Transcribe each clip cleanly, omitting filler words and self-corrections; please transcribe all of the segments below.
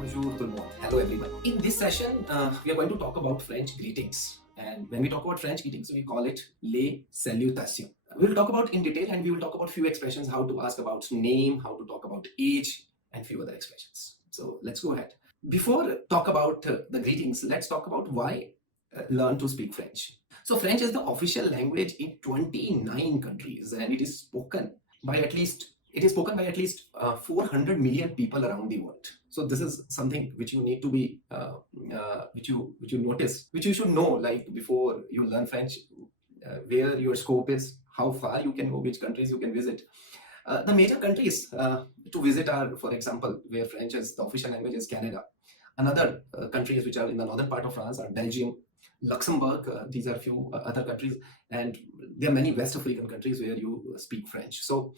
Bonjour tout le monde. Hello everyone. In this session, we are going to talk about French greetings. And when we talk about French greetings, we call it les salutations. We'll talk about in detail and we will talk about few expressions, how to ask about name, how to talk about age, and few other expressions. So let's go ahead. Before talk about the greetings, let's talk about why learn to speak French. So French is the official language in 29 countries and it is spoken by at least 400 million people around the world. So this is something which you need to be which you notice, which you should know, like before you learn French, where your scope is, how far you can go, which countries you can visit. The major countries to visit are, for example, where French is the official language, is Canada. Another countries which are in the northern part of France are Belgium, Luxembourg. These are few other countries, and there are many West African countries where you speak French. So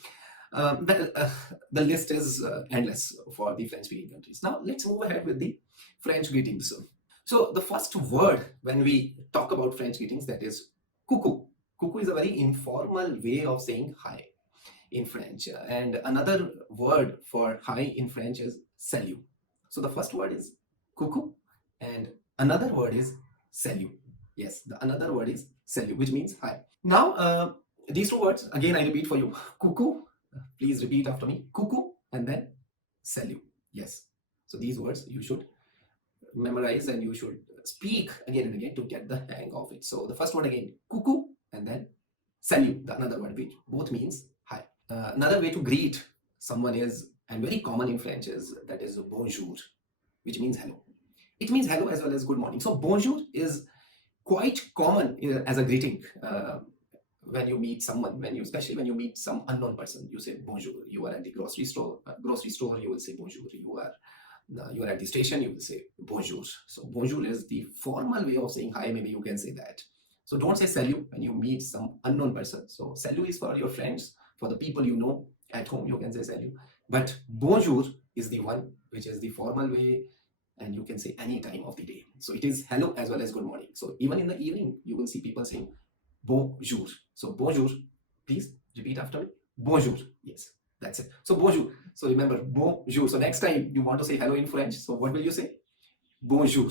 the list is endless for the French-speaking countries. Now let's move ahead with the French greetings. So the first word when we talk about French greetings, that is coucou. Coucou is a very informal way of saying hi in French. And another word for hi in French is salut. So the first word is coucou and another word is salut. Yes, the another word is salut, which means hi. Now these two words, again I repeat for you. Coucou, please repeat after me. Coucou and then salut. Yes. So these words you should memorize and you should speak again and again to get the hang of it. So the first word again, coucou, and then salut, the another word, which both means hi. Another way to greet someone is, and very common in French, is that is bonjour, which means hello. It means hello as well as good morning. So bonjour is quite common as a greeting when you meet someone, especially when you meet some unknown person, you say bonjour. You are at the grocery store, you will say bonjour. You are at the station, you will say bonjour. So bonjour is the formal way of saying hi. Maybe you can say that. So don't say salut when you meet some unknown person. So salut is for your friends, for the people you know at home, you can say salut. But bonjour is the one which is the formal way, and you can say any time of the day. So it is hello as well as good morning. So even in the evening, you will see people saying bonjour. So bonjour, please repeat after me. Bonjour. Yes, that's it. So bonjour. So remember, bonjour. So next time you want to say hello in French, so what will you say? Bonjour.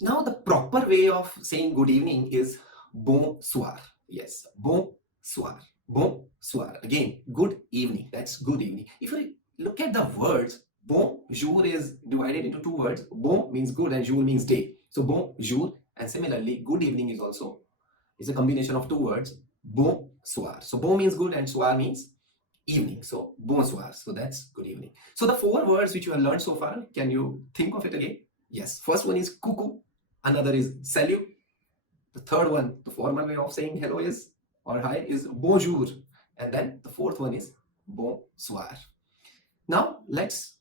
Now the proper way of saying good evening is bonsoir. Yes, bonsoir. Bonsoir. Again, good evening. That's good evening. If you look at the words, bonjour is divided into two words. Bon means good and jour means day. So bonjour, and similarly, good evening is also a combination of two words, bonsoir. So bon means good and soir means evening. So bonsoir. So that's good evening. So the four words which you have learned so far, can you think of it again? Yes. First one is coucou. Another is salut. The third one, the formal way of saying hello is, or hi, is bonjour. And then the fourth one is bonsoir. Now let's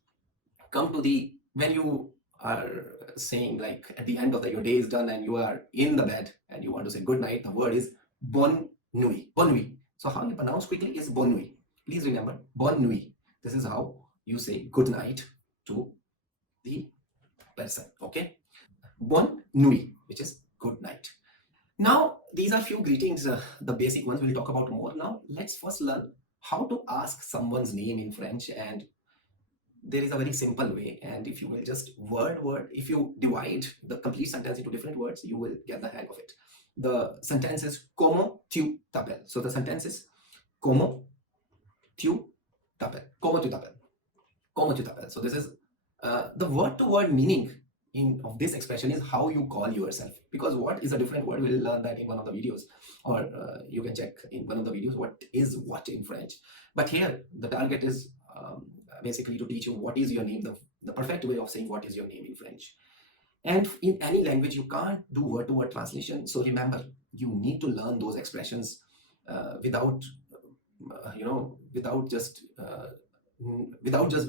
come to the, when you are saying, like, at the end of your day is done and you are in the bed and you want to say good night, the word is bonne nuit. Bonne nuit. So how you pronounce quickly is bonne nuit. Please remember, bonne nuit. This is how you say good night to the person. Okay, bonne nuit, which is good night. Now these are few greetings, the basic ones. We'll talk about more. Now let's first learn how to ask someone's name in French, and there is a very simple way, and if you will just if you divide the complete sentence into different words, you will get the hang of it. The sentence is comment tu t'appelles. So the sentence is comment tu t'appelles. Comment tu t'appelles. Comment tu t'appelles. So this is the word-to-word meaning of this expression is how you call yourself, because what is a different word, we'll learn that in one of the videos, or you can check in one of the videos what is what in French. But here the target is basically to teach you what is your name, the perfect way of saying what is your name in French. And in any language you can't do word-to-word translation, so remember, you need to learn those expressions without just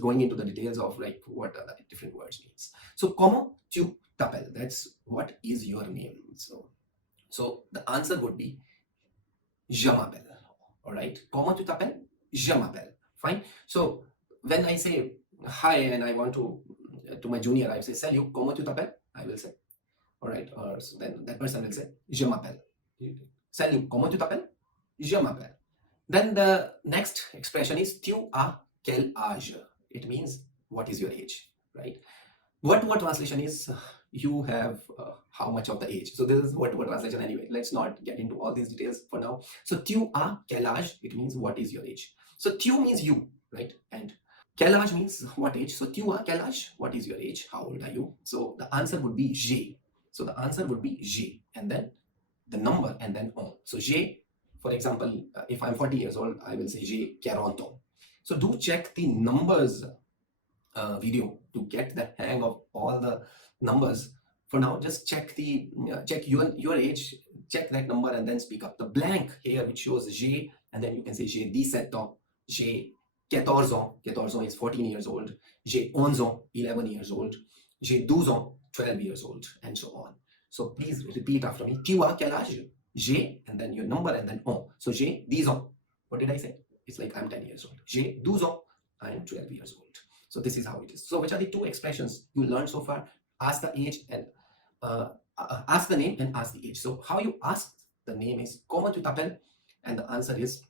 going into the details of like what the different words means. So comment tu t'appelles, that's what is your name. So the answer would be je m'appelle. All right, comment tu t'appelles? Je m'appelle. Fine. So when I say hi and I want to my junior, I say salut, comment tu t'appelles? I will say, all right, or so then that person will say je m'appelle. Salut, comment tu t'appelles? Je m'appelle. Then the next expression is tu as quel âge? It means what is your age, right? Word-to-word translation is you have how much of the age. So this is word-to-word translation anyway. Let's not get into all these details for now. So tu as quel âge, it means what is your age. So tu means you, right? And quel âge means what age. So tu as quel âge, what is your age? How old are you? So the answer would be j'ai. So the answer would be j'ai, and then the number, and then on. So j'ai, for example, if I'm 40 years old, I will say j'ai 40 ans. So do check the numbers video to get the hang of all the numbers. For now, just check check your age, check that number, and then speak up. The blank here which shows j'ai, and then you can say j'ai 17 ans, j'ai 14 ans. 14 ans is 14 years old. J'ai 11 ans, 11 years old. J'ai 12 ans, 12 years old, and so on. So please repeat after me. Tu as quel âge? J'ai, and then your number, and then on. So j'ai 10 ans. What did I say? It's like I'm 10 years old. J'ai 12 ans. I'm 12 years old. So this is how it is. So which are the two expressions you learned so far? Ask the age and ask the name and ask the age. So how you ask the name is comment tu t'appelles, and the answer is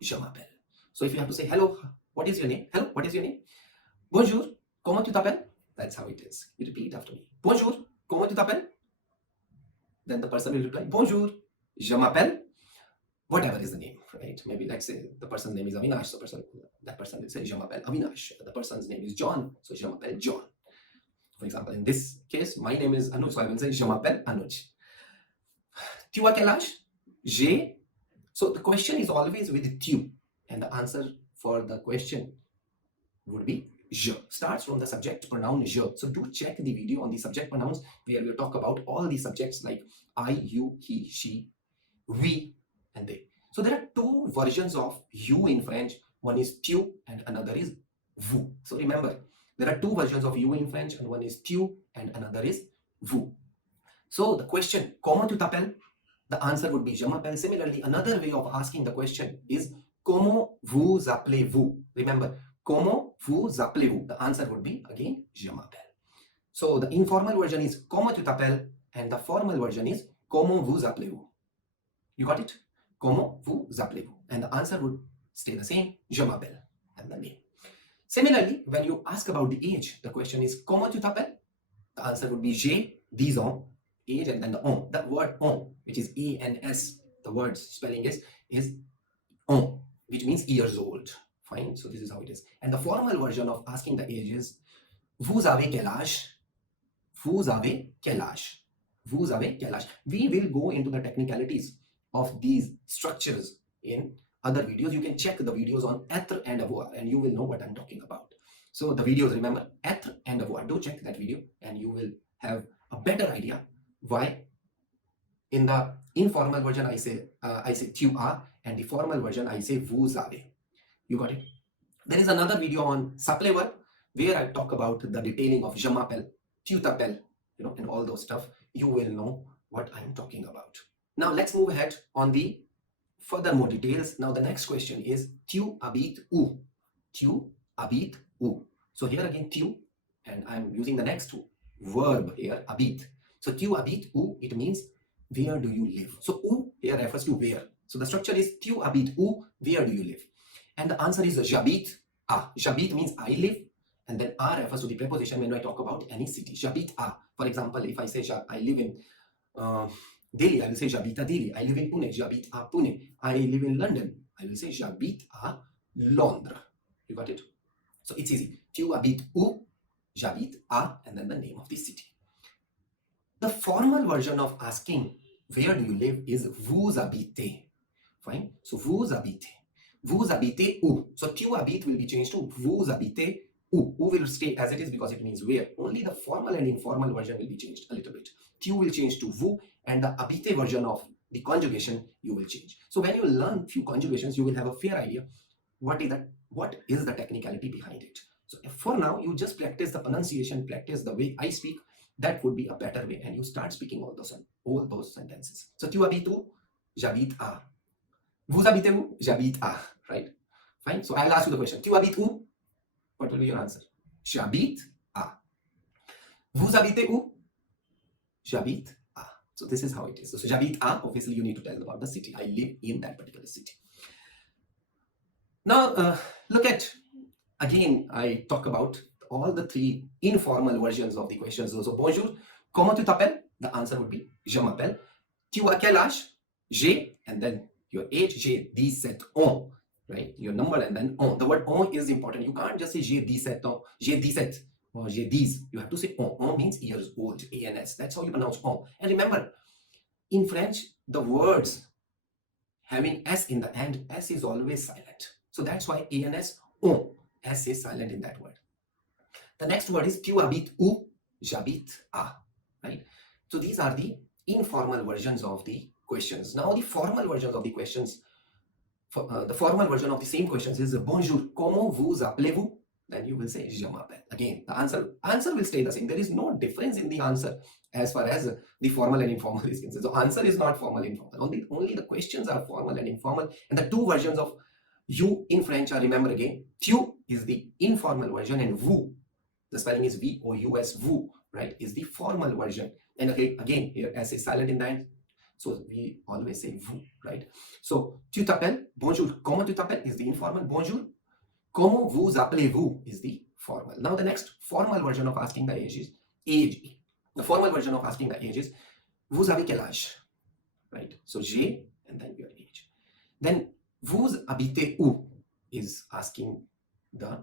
je m'appelle. So if you have to say hello, what is your name? Hello, what is your name? Bonjour, comment tu t'appelles? That's how it is. You repeat after me. Bonjour, comment tu t'appelles? Then the person will reply, bonjour, je m'appelle, whatever is the name, right? Maybe let's say the person's name is Avinash, so that person will say je m'appelle Avinash. The person's name is John, so je m'appelle John. For example, in this case, my name is Anuj, so I will say je m'appelle Anuj. Tu as quel âge? J'ai. So the question is always with tu, and the answer for the question would be je. Starts from the subject pronoun je. So do check the video on the subject pronouns where we talk about all the subjects like I, you, he, she, we, and they. So there are two versions of you in French. One is tu and another is vous. So remember, there are two versions of you in French, and one is tu and another is vous. So the question, comment tu t'appelles? The answer would be je m'appelle. Similarly, another way of asking the question is comment vous appelez-vous? Remember, comment vous appelez-vous? The answer would be again je m'appelle. So the informal version is comment tu t'appelles, and the formal version is comment vous appelez-vous? You got it? Comment vous appelez-vous? And the answer would stay the same, je m'appelle, and the name. Similarly, when you ask about the age, the question is comment tu t'appelles? The answer would be j'ai 10 ans, age, and then the on. The word on, which is E-N-S, the word spelling is on, which means years old. Fine, so this is how it is. And the formal version of asking the age is vous avez quel âge? Vous avez quel âge? Vous avez quel âge? We will go into the technicalities of these structures in other videos. You can check the videos on être and avoir, and you will know what I'm talking about. So the videos, remember, être and avoir. Do check that video, and you will have a better idea why in the informal version I say tu as, and the formal version I say vous avez. You got it? There is another video on supply verb where I talk about the detailing of je m'appelle, tu t'appelles, and all those stuff. You will know what I'm talking about. Now let's move ahead on the further more details. Now the next question is tu habites où? Tu habites où? So here again tu, and I'm using the next verb here, habite. So tu habites où? It means where do you live? So où here refers to where. So the structure is tu habites où? Where do you live? And the answer is j'habite à. J'habite means I live, and then à refers to the preposition when I talk about any city. J'habite à. For example, if I say I live in Delhi, I will say j'habite à Delhi. I live in Pune, j'habite à Pune. I live in London, I will say j'habite à Londres. You got it? So it's easy. Tu habites où? J'habite à, and then the name of the city. The formal version of asking where do you live is vous habitez. Fine? So vous habitez. Vous habitez où? So tu habites will be changed to vous habitez où. Où will stay as it is because it means where. Only the formal and informal version will be changed a little bit. Tu will change to vous, and the habité version of the conjugation you will change. So when you learn few conjugations, you will have a fair idea what is the technicality behind it. So for now, you just practice the pronunciation, practice the way I speak. That would be a better way, and you start speaking all those sentences. So tu habites où? J'habite à. Vous habitez où? J'habite à. Right? Fine. So I'll ask you the question. Tu habites où? What will be your answer? J'habite à. Vous habitez où? J'habite à. So this is how it is. So j'habite à, obviously you need to tell about the city. I live in that particular city. Now look at, again, I talk about all the three informal versions of the questions. So bonjour, comment tu t'appelles? The answer would be je m'appelle. Tu as quel âge? J'ai, and then your age, j'ai 17 ans, right? Your number and then on. The word on is important. You can't just say j'ai 17 ans, j'ai 17, or j'ai 10. You have to say on. On means years old, ANS. That's how you pronounce on. And remember, in French, the words having S in the end, S is always silent. So that's why ANS, on, S is silent in that word. The next word is tu habites où? J'habite à, right? So these are the informal versions of the questions. Now the formal versions of the questions, the formal version of the same questions is bonjour, comment vous appelez-vous? Then you will say je m'appelle. Again, the answer will stay the same. There is no difference in the answer as far as the formal and informal is concerned. So answer is not formal, informal. Only the questions are formal and informal. And the two versions of you in French are, remember again, tu is the informal version and vous, the spelling is V-O-U-S, vous, right, is the formal version. And again, here S is silent in the end. So we always say vous, right? So tu t'appelles, bonjour, comment tu t'appelles is the informal, bonjour, comment vous appelez-vous is the formal. Now the next formal version of asking the age is age. The formal version of asking the age is vous avez quel âge, right? So j'ai and then your age. Then vous habitez où is asking the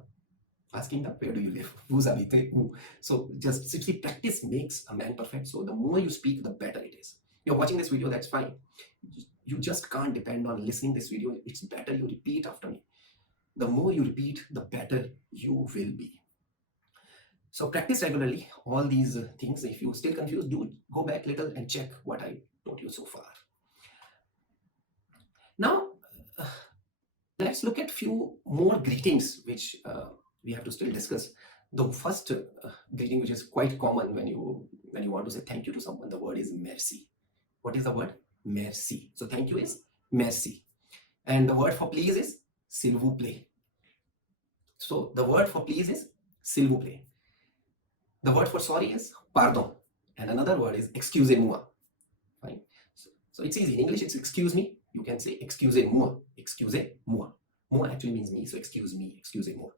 where do you live? Vous habitez où? So just simply practice makes a man perfect. So the more you speak, the better it is. You're watching this video, that's fine. You just can't depend on listening this video. It's better you repeat after me. The more you repeat, the better you will be. So practice regularly all these things. If you're still confused, do go back a little and check what I taught you so far. Now, let's look at few more greetings which we have to still discuss. The first greeting, which is quite common when you want to say thank you to someone, the word is merci. What is the word? Merci. So thank you is merci. And the word for please is s'il vous plaît. So the word for please is s'il vous plaît. The word for sorry is pardon. And another word is excusez-moi. Fine. So it's easy. In English, it's excuse me. You can say excusez-moi. Excusez-moi. Moi actually means me. So excuse me. Excusez-moi.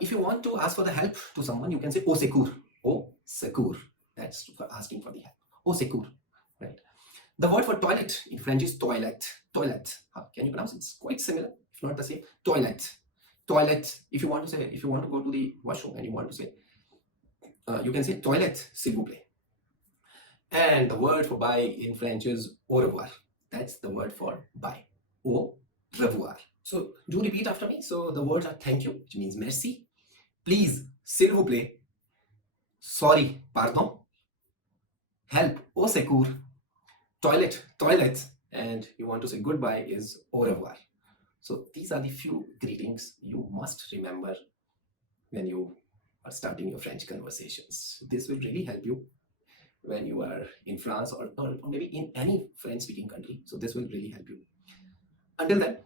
If you want to ask for the help to someone, you can say au secours. Au secours. That's for asking for the help. Au secours. Right. The word for toilet in French is toilette. Toilette. Can you pronounce it? It's quite similar, if not the same. Toilette. Toilette. If you want to go to the washroom and you want to say, you can say toilette, s'il vous plaît. And the word for bye in French is au revoir. That's the word for bye. Au revoir. So do repeat after me. So the words are thank you, which means merci. Please, s'il vous plaît. Sorry, pardon. Help, au secours. Toilet, toilette. And you want to say goodbye is au revoir. So these are the few greetings you must remember when you are starting your French conversations. This will really help you when you are in France or maybe in any French-speaking country. So this will really help you. Until then,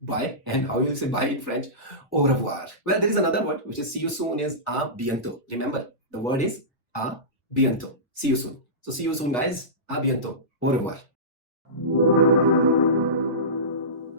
bye. And how you say bye in French? Au revoir. Well, there is another word which is see you soon is à bientôt. Remember, the word is à bientôt. See you soon. So see you soon, guys. À bientôt. Au revoir.